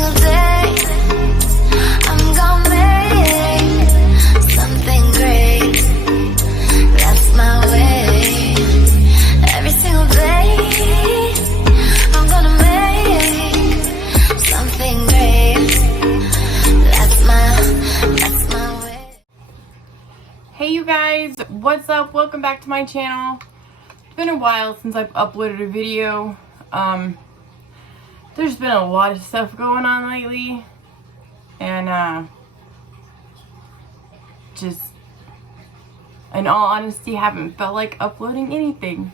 single day, I'm gonna make something great. That's my way. Every single day, I'm gonna make something great. That's my way. Hey you guys, what's up? Welcome back to my channel. It's been a while since I've uploaded a video. There's been a lot of stuff going on lately, and just in all honesty haven't felt like uploading anything.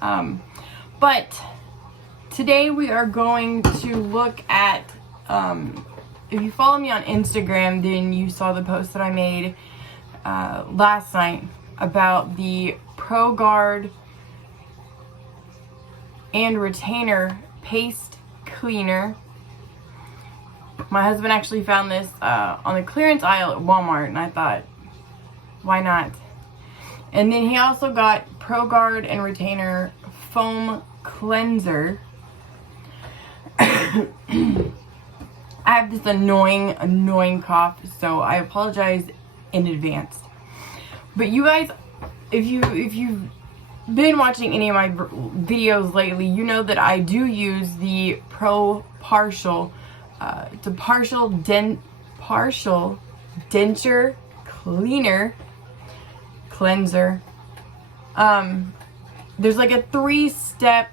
But today we are going to look at, if you follow me on Instagram, then you saw the post that I made last night about the Pro Guard and Retainer Paste Cleaner. My husband actually found this on the clearance aisle at Walmart, and I thought, why not? And then he also got Pro Guard and Retainer Foam Cleanser. I have this annoying cough, so I apologize in advance. But you guys, if you've been watching any of my videos lately, you know that I do use the partial denture cleanser. There's like a 3-step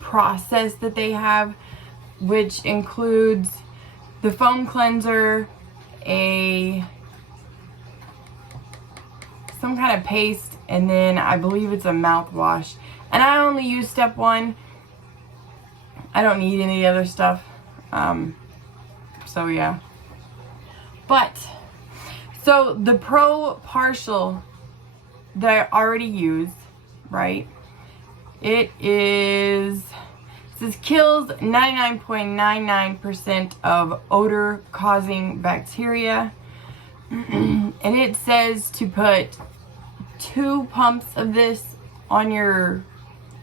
process that they have, which includes the foam cleanser, some kind of paste, and then I believe it's a mouthwash. And I only use step 1. I don't need any other stuff. So yeah. But so the partial that I already use, right? It says kills 99.99% of odor causing bacteria. And it says to put 2 pumps of this on your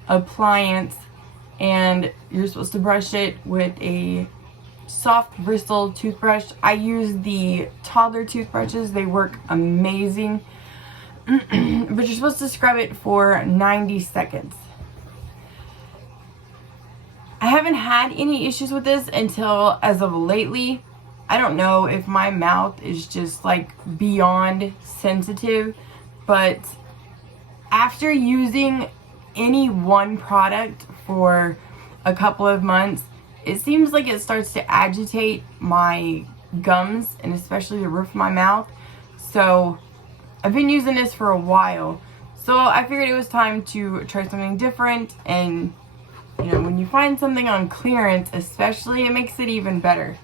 appliance, and you're supposed to brush it with a soft bristle toothbrush. I use the toddler toothbrushes. They work amazing. But you're supposed to scrub it for 90 seconds. I haven't had any issues with this until as of lately. I don't know if my mouth is just like beyond sensitive, but after using any one product for a couple of months, it seems like it starts to agitate my gums and especially the roof of my mouth. So I've been using this for a while, so I figured it was time to try something different. And you know, when you find something on clearance especially, it makes it even better.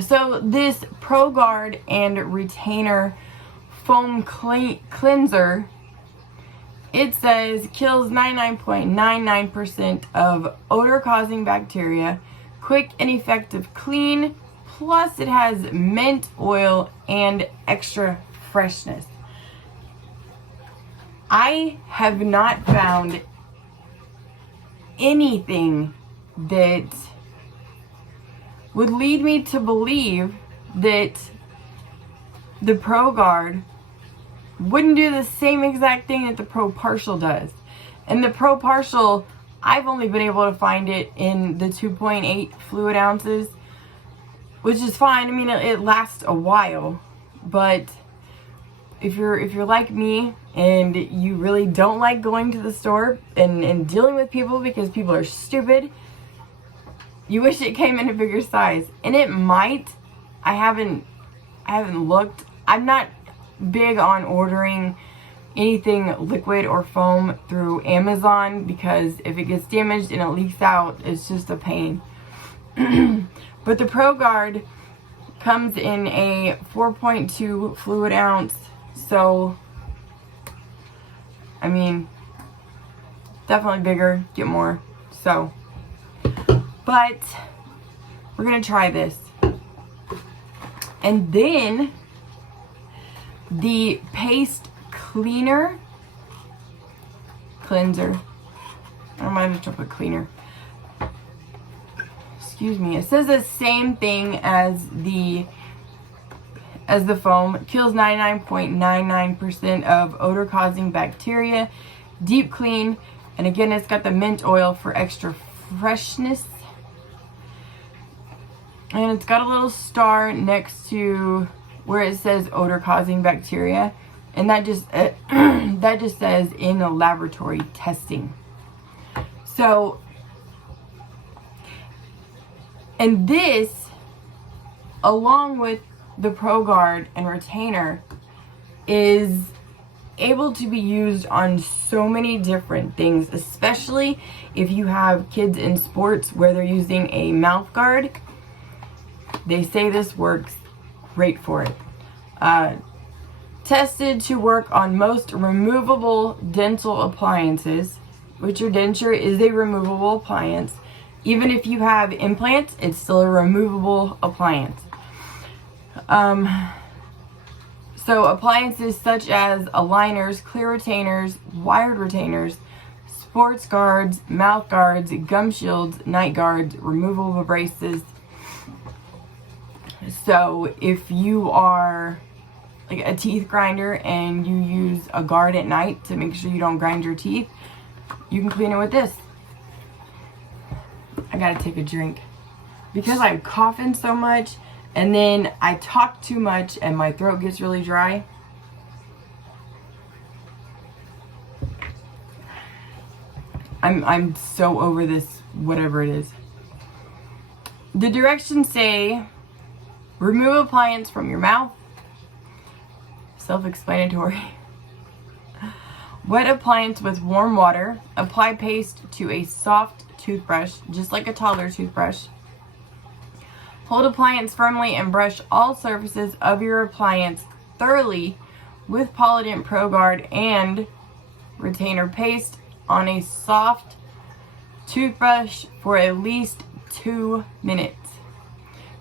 So this Pro Guard and Retainer Foam Cleanser, it says kills 99.99% of odor-causing bacteria, quick and effective clean, plus it has mint oil and extra freshness. I have not found anything that would lead me to believe that the Pro Guard wouldn't do the same exact thing that the Pro Partial does. And the Pro Partial, I've only been able to find it in the 2.8 fluid ounces, which is fine. I mean, it lasts a while, but if you're like me and you really don't like going to the store and dealing with people because people are stupid, you wish it came in a bigger size. And it might. I haven't looked. I'm not big on ordering anything liquid or foam through Amazon, because if it gets damaged and it leaks out, it's just a pain. But the Pro Guard comes in a 4.2 fluid ounce, so I mean, definitely bigger, get more. So, but we're gonna try this. And then the paste cleanser. I might have to put cleaner. excuse me, it says the same thing as the foam. It kills 99.99% of odor-causing bacteria. Deep clean. And again, it's got the mint oil for extra freshness. And it's got a little star next to where it says odor-causing bacteria. And that just that just says in a laboratory testing. So, and this, along with the ProGuard and retainer, is able to be used on so many different things, especially if you have kids in sports where they're using a mouth guard. They say this works great for it. Tested to work on most removable dental appliances, which your denture is a removable appliance. Even if you have implants, it's still a removable appliance. So appliances such as aligners, clear retainers, wired retainers, sports guards, mouth guards, gum shields, night guards, removable braces. So if you are like a teeth grinder and you use a guard at night to make sure you don't grind your teeth, you can clean it with this. I gotta take a drink because I'm coughing so much. And then I talk too much and my throat gets really dry. I'm so over this, whatever it is. The directions say, remove appliance from your mouth. Self-explanatory. Wet appliance with warm water. Apply paste to a soft toothbrush, just like a toddler toothbrush. Hold appliance firmly and brush all surfaces of your appliance thoroughly with Polident ProGuard and retainer paste on a soft toothbrush for at least 2 minutes.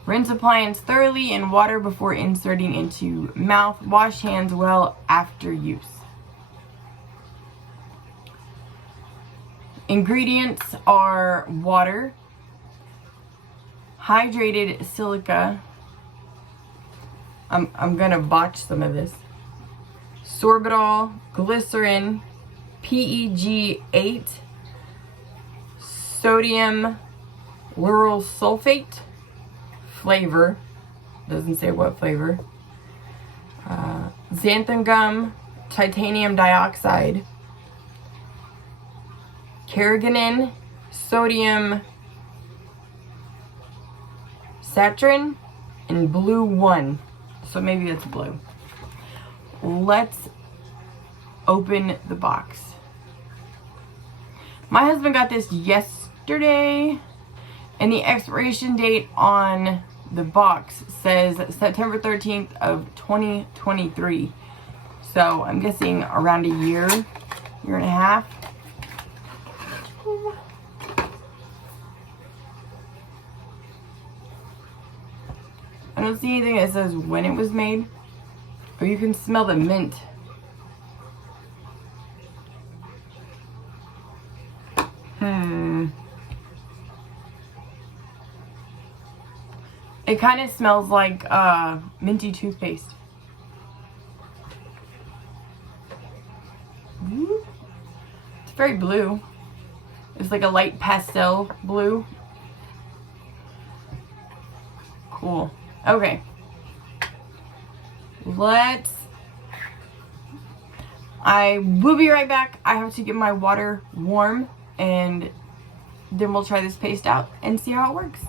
Rinse appliance thoroughly in water before inserting into mouth. Wash hands well after use. Ingredients are water, hydrated silica. I'm gonna botch some of this. Sorbitol, glycerin, PEG8, sodium lauryl sulfate, flavor, doesn't say what flavor, xanthan gum, titanium dioxide, carrageenan, sodium satrin, and blue 1. So maybe that's blue. Let's open the box. My husband got this yesterday, and the expiration date on the box says September 13th of 2023. So I'm guessing around a year and a half. I don't see anything that says when it was made. Or you can smell the mint. It kind of smells like minty toothpaste. It's very blue. It's like a light pastel blue. Cool. Okay. I will be right back. I have to get my water warm and then we'll try this paste out and see how it works.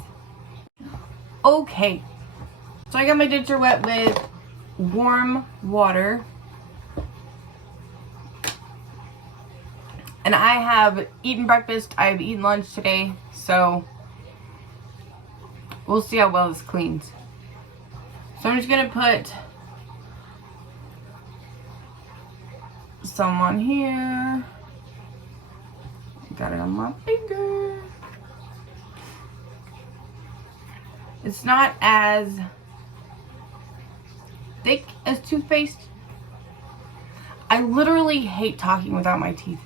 Okay. So I got my denture wet with warm water. And I have eaten breakfast. I have eaten lunch today. So we'll see how well this cleans. So I'm just going to put some on here. Got it on my finger. It's not as thick as toothpaste. I literally hate talking without my teeth.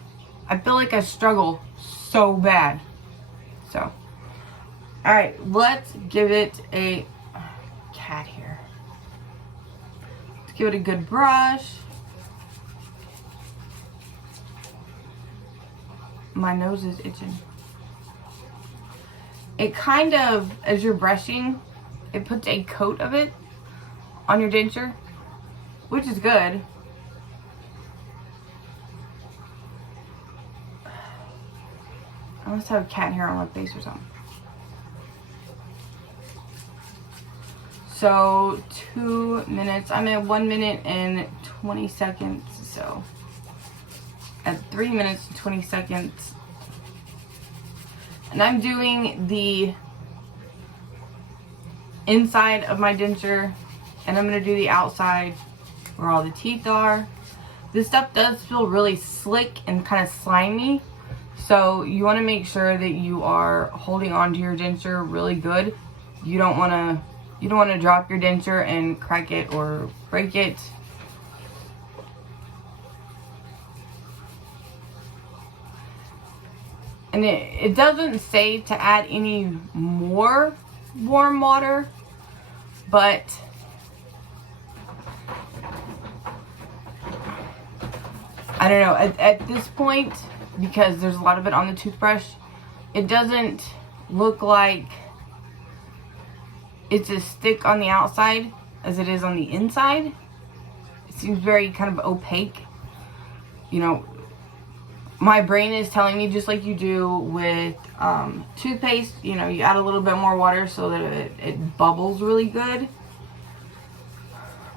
I feel like I struggle so bad. So Alright, let's give it a cat hair. Let's give it a good brush. My nose is itching. It kind of, as you're brushing, it puts a coat of it on your denture, which is good. I must have cat hair on my face or something. So 2 minutes. I'm at 1 minute and 20 seconds. So at 3 minutes and 20 seconds. And I'm doing the inside of my denture, and I'm going to do the outside where all the teeth are. This stuff does feel really slick and kind of slimy, so you want to make sure that you are holding onto your denture really good. You don't want to drop your denture and crack it or break it. And it doesn't say to add any more warm water, but I don't know. At this point, because there's a lot of it on the toothbrush, it doesn't look like it's as thick on the outside as it is on the inside. It seems very kind of opaque. You know, my brain is telling me, just like you do with toothpaste, you know, you add a little bit more water so that it bubbles really good.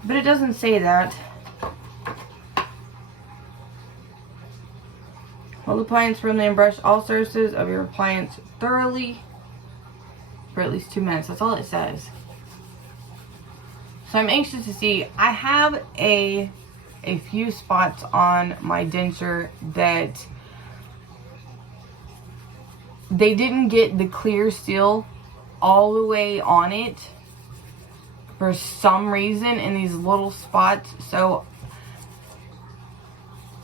But it doesn't say that. Hold appliance firmly and brush all surfaces of your appliance thoroughly for at least 2 minutes. That's all it says. So I'm anxious to see. I have a few spots on my denture that they didn't get the clear seal all the way on it for some reason in these little spots. So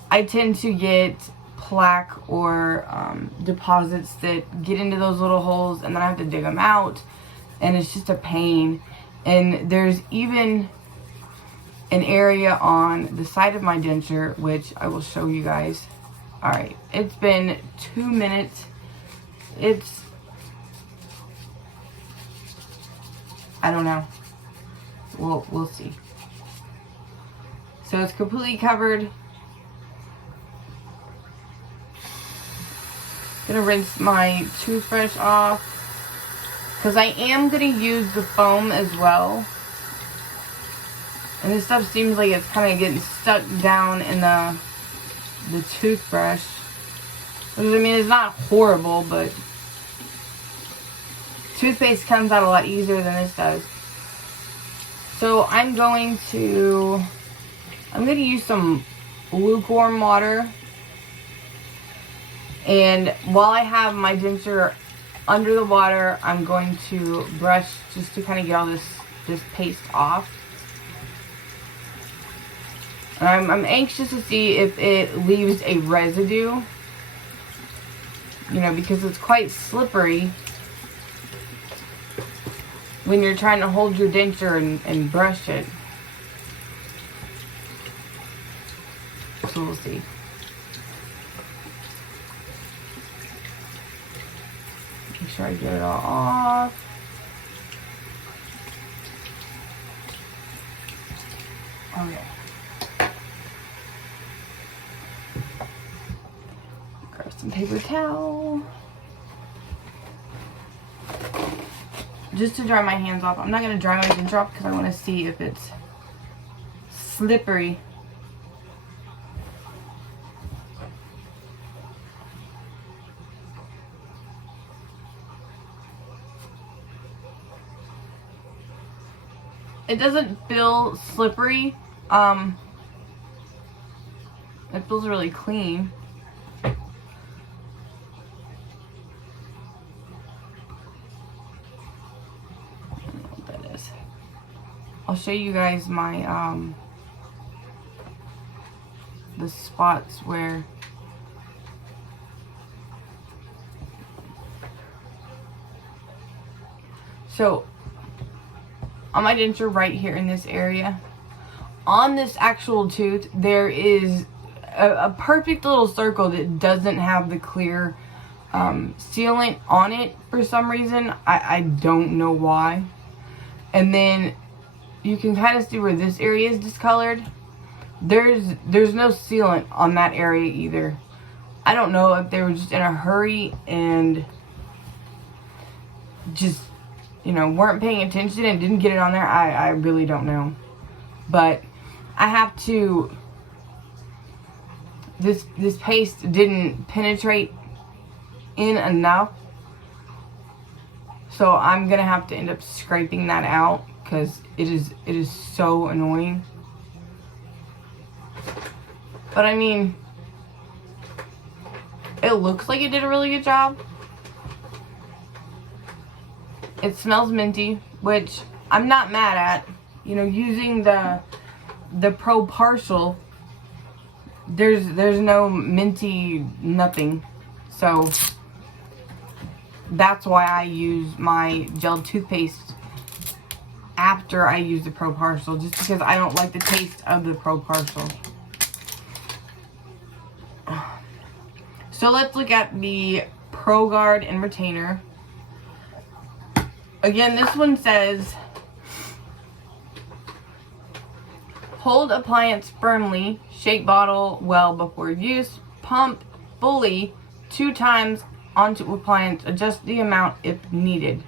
I tend to get plaque or deposits that get into those little holes, and then I have to dig them out, and it's just a pain. And there's even an area on the side of my denture, which I will show you guys. Alright, it's been 2 minutes. I don't know. We'll see. So it's completely covered. Gonna rinse my toothbrush off, because I am gonna use the foam as well. And this stuff seems like it's kind of getting stuck down in the toothbrush. Which, I mean, it's not horrible, but toothpaste comes out a lot easier than this does. So I'm going to use some lukewarm water. And while I have my denture under the water, I'm going to brush just to kind of get all this paste off. And I'm anxious to see if it leaves a residue, you know, because it's quite slippery when you're trying to hold your denture and brush it. So we'll see. Make sure I get it all off. Okay. Grab some paper towel. Just to dry my hands off. I'm not going to dry my denture off because I want to see if it's slippery. It doesn't feel slippery. It feels really clean. I'll show you guys my the spots where So on my denture right here in this area, on this actual tooth, there is a perfect little circle that doesn't have the clear sealant on it for some reason. I don't know why. And then you can kind of see where this area is discolored. There's no sealant on that area either. I don't know if they were just in a hurry and just, you know, weren't paying attention and didn't get it on there. I really don't know. But I have to, this paste didn't penetrate in enough. So I'm gonna have to end up scraping that out because it is so annoying. But I mean, it looks like it did a really good job. It smells minty, which I'm not mad at. You know, using the Pro Partial, there's no minty nothing. So that's why I use my gel toothpaste after I use the Pro Partial, just because I don't like the taste of the Pro Partial. So let's look at the Pro Guard and Retainer. Again, this one says, hold appliance firmly, shake bottle well before use, pump fully 2 times onto appliance, adjust the amount if needed.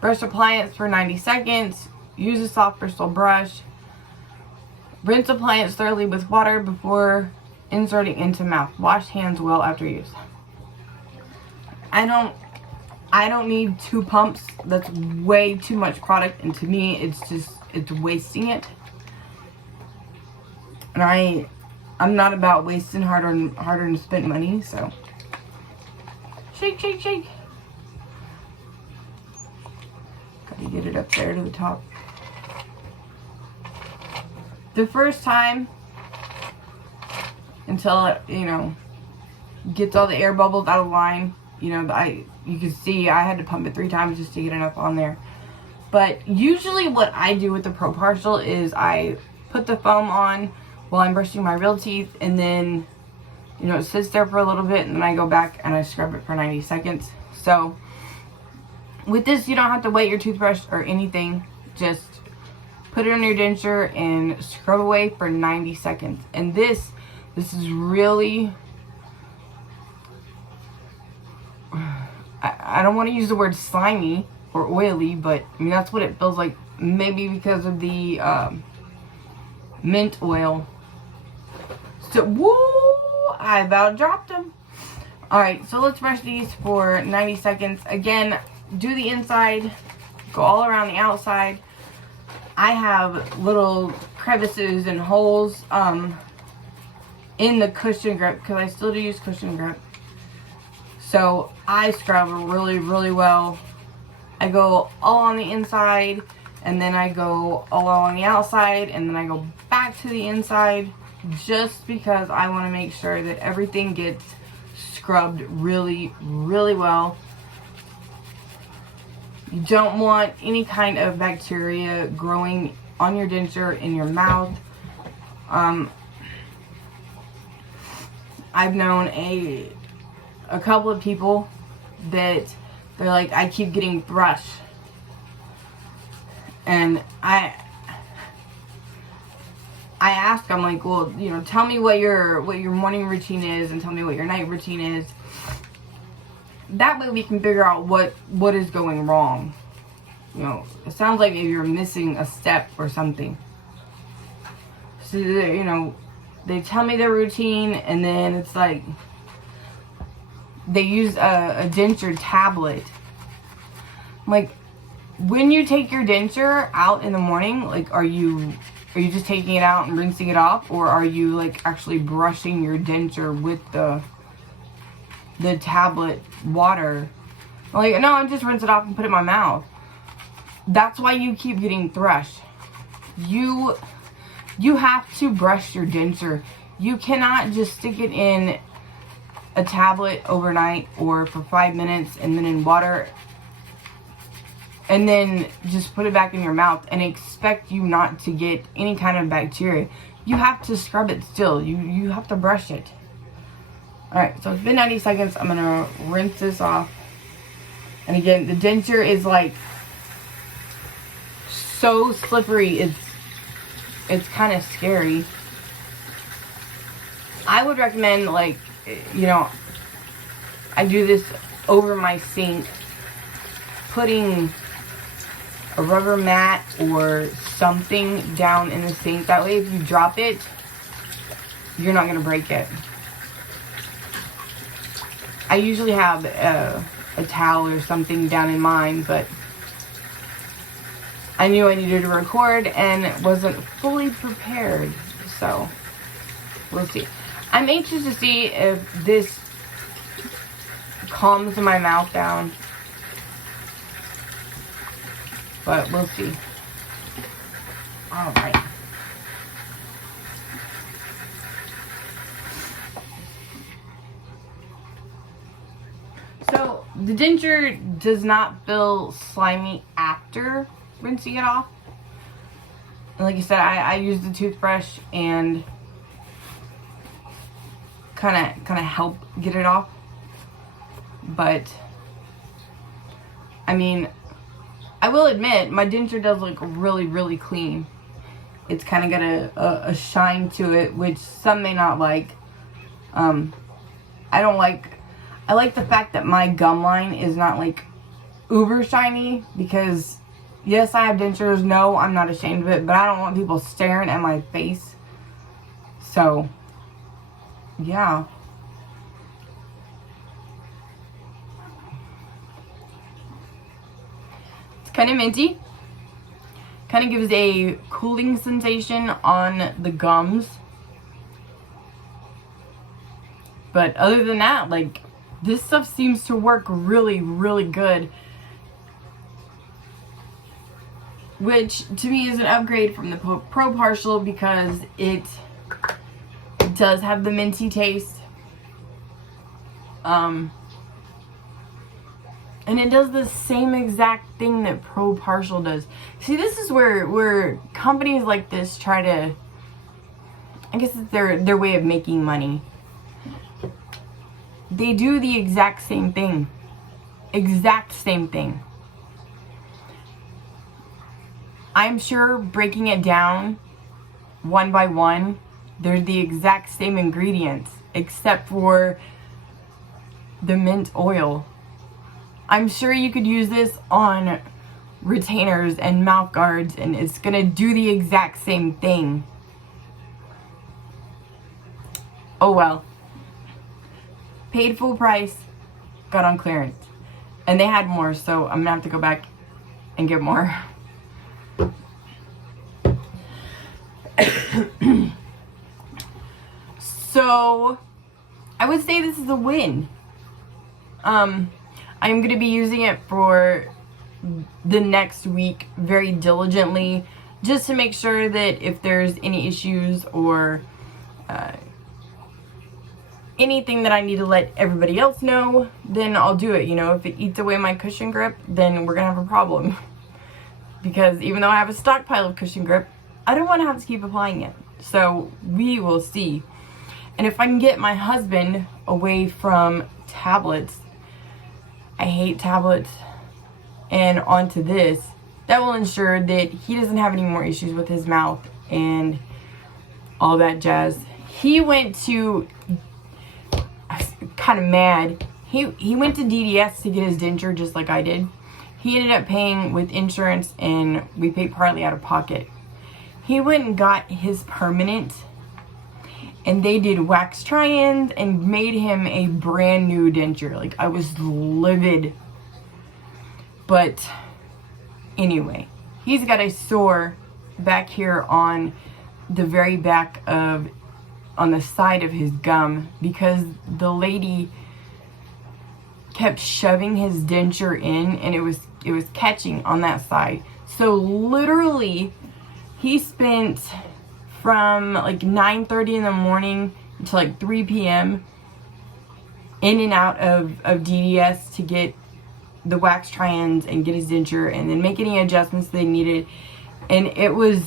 Brush appliance for 90 seconds, use a soft bristle brush, rinse appliance thoroughly with water before inserting into mouth. Wash hands well after use. I don't need 2 pumps. That's way too much product, and to me it's wasting it. And I'm not about wasting hard-earned spent money, so shake, shake, shake. Gotta get it up there to the top. The first time, until it, you know, gets all the air bubbles out of line, you know, you can see I had to pump it 3 times just to get enough on there. But usually what I do with the Pro Partial is I put the foam on while I'm brushing my real teeth, and then, you know, it sits there for a little bit, and then I go back and I scrub it for 90 seconds. So with this, you don't have to wet your toothbrush or anything. Just put it on your denture and scrub away for 90 seconds. And this is really, I don't want to use the word slimy or oily, but I mean, that's what it feels like. Maybe because of the mint oil. So, woo! I about dropped them. Alright, so let's brush these for 90 seconds. Again, do the inside, go all around the outside. I have little crevices and holes in the cushion grip, because I still do use cushion grip. So I scrub really, really well. I go all on the inside, and then I go all on the outside, and then I go back to the inside, just because I want to make sure that everything gets scrubbed really, really well. You don't want any kind of bacteria growing on your denture, in your mouth. I've known a couple of people that they're like, I keep getting thrush. And I ask them, like, well, you know, tell me what your morning routine is, and tell me what your night routine is. That way we can figure out what is going wrong. You know, it sounds like maybe you're missing a step or something. So, you know, they tell me their routine, and then it's like they use a denture tablet. Like, when you take your denture out in the morning, like, are you just taking it out and rinsing it off, or are you like actually brushing your denture with the tablet water? Like, no, I just rinse it off and put it in my mouth. That's why you keep getting thrush. You have to brush your denture. You cannot just stick it in a tablet overnight or for 5 minutes and then in water and then just put it back in your mouth and expect you not to get any kind of bacteria. You have to scrub it still. You have to brush it. Alright, so it's been 90 seconds. I'm going to rinse this off. And again, the denture is like so slippery. It's kind of scary. I would recommend, like, you know, I do this over my sink, putting a rubber mat or something down in the sink. That way if you drop it, you're not going to break it. I usually have a towel or something down in mine, but I knew I needed to record and wasn't fully prepared, so we'll see. I'm anxious to see if this calms my mouth down, but we'll see. Alright. So, the denture does not feel slimy after rinsing it off. And like I said, I use the toothbrush and kind of help get it off. But, I mean, I will admit, my denture does look really, really clean. It's kind of got a shine to it, which some may not like. I like the fact that my gum line is not like uber shiny, because yes, I have dentures. No, I'm not ashamed of it, but I don't want people staring at my face. So, yeah. It's kind of minty. Kind of gives a cooling sensation on the gums. But other than that, like, this stuff seems to work really, really good. Which, to me, is an upgrade from the Pro Partial, because it does have the minty taste. And it does the same exact thing that Pro Partial does. See, this is where companies like this try to, I guess it's their way of making money. They do the exact same thing. Exact same thing. I'm sure breaking it down one by one, they're the exact same ingredients, except for the mint oil. I'm sure you could use this on retainers and mouth guards, and it's gonna do the exact same thing. Oh well. Paid full price, got on clearance. And they had more, so I'm gonna have to go back and get more. So, I would say this is a win. I'm gonna be using it for the next week very diligently, just to make sure that if there's any issues or anything that I need to let everybody else know, then I'll do it. You know, if it eats away my cushion grip, then we're gonna have a problem. Because even though I have a stockpile of cushion grip, I don't want to have to keep applying it. So we will see. And if I can get my husband away from tablets, I hate tablets, and onto this, that will ensure that he doesn't have any more issues with his mouth and all that jazz. He went to, kind of mad, he went to DDS to get his denture just like I did. He ended up paying with insurance, and we paid partly out of pocket. He went and got his permanent, and they did wax try-ins and made him a brand new denture. Like, I was livid. But anyway, he's got a sore back here on the very back of, on the side of his gum, because the lady kept shoving his denture in, and it was catching on that side. So literally, he spent from like 9:30 in the morning to like 3 p.m. in and out of DDS to get the wax try-ins and get his denture and then make any adjustments they needed. And it was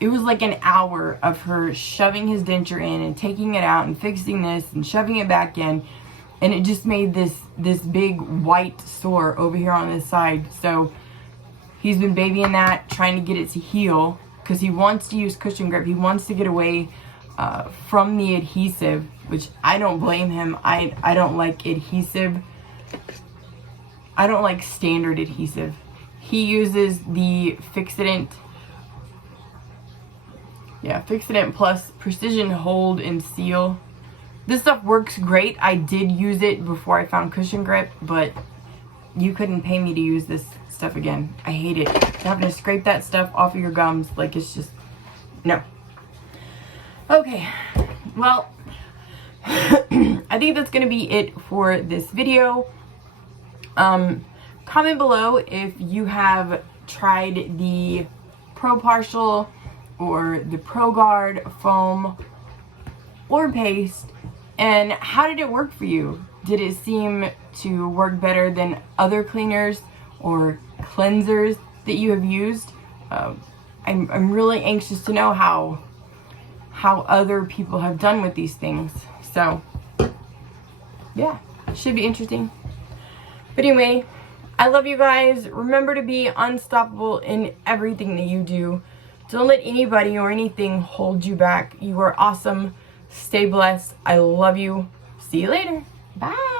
like an hour of her shoving his denture in and taking it out and fixing this and shoving it back in. And it just made this big white sore over here on this side. So he's been babying that, trying to get it to heal, because he wants to use cushion grip. He wants to get away from the adhesive, which I don't blame him. I don't like adhesive. I don't like standard adhesive. He uses the Fixident. Yeah, Fixident Plus Precision Hold and Seal. This stuff works great. I did use it before I found cushion grip, but you couldn't pay me to use this stuff again. I hate it. Having to scrape that stuff off of your gums, like, it's just, no. Okay, well, I think that's gonna be it for this video. Comment below if you have tried the Pro Partial or the Pro Guard foam or paste, and how did it work for you? Did it seem to work better than other cleaners or cleansers that you have used? I'm really anxious to know how other people have done with these things. So yeah, should be interesting. But anyway, I love you guys. Remember to be unstoppable in everything that you do. Don't let anybody or anything hold you back. You are awesome. Stay blessed. I love you. See you later. Bye.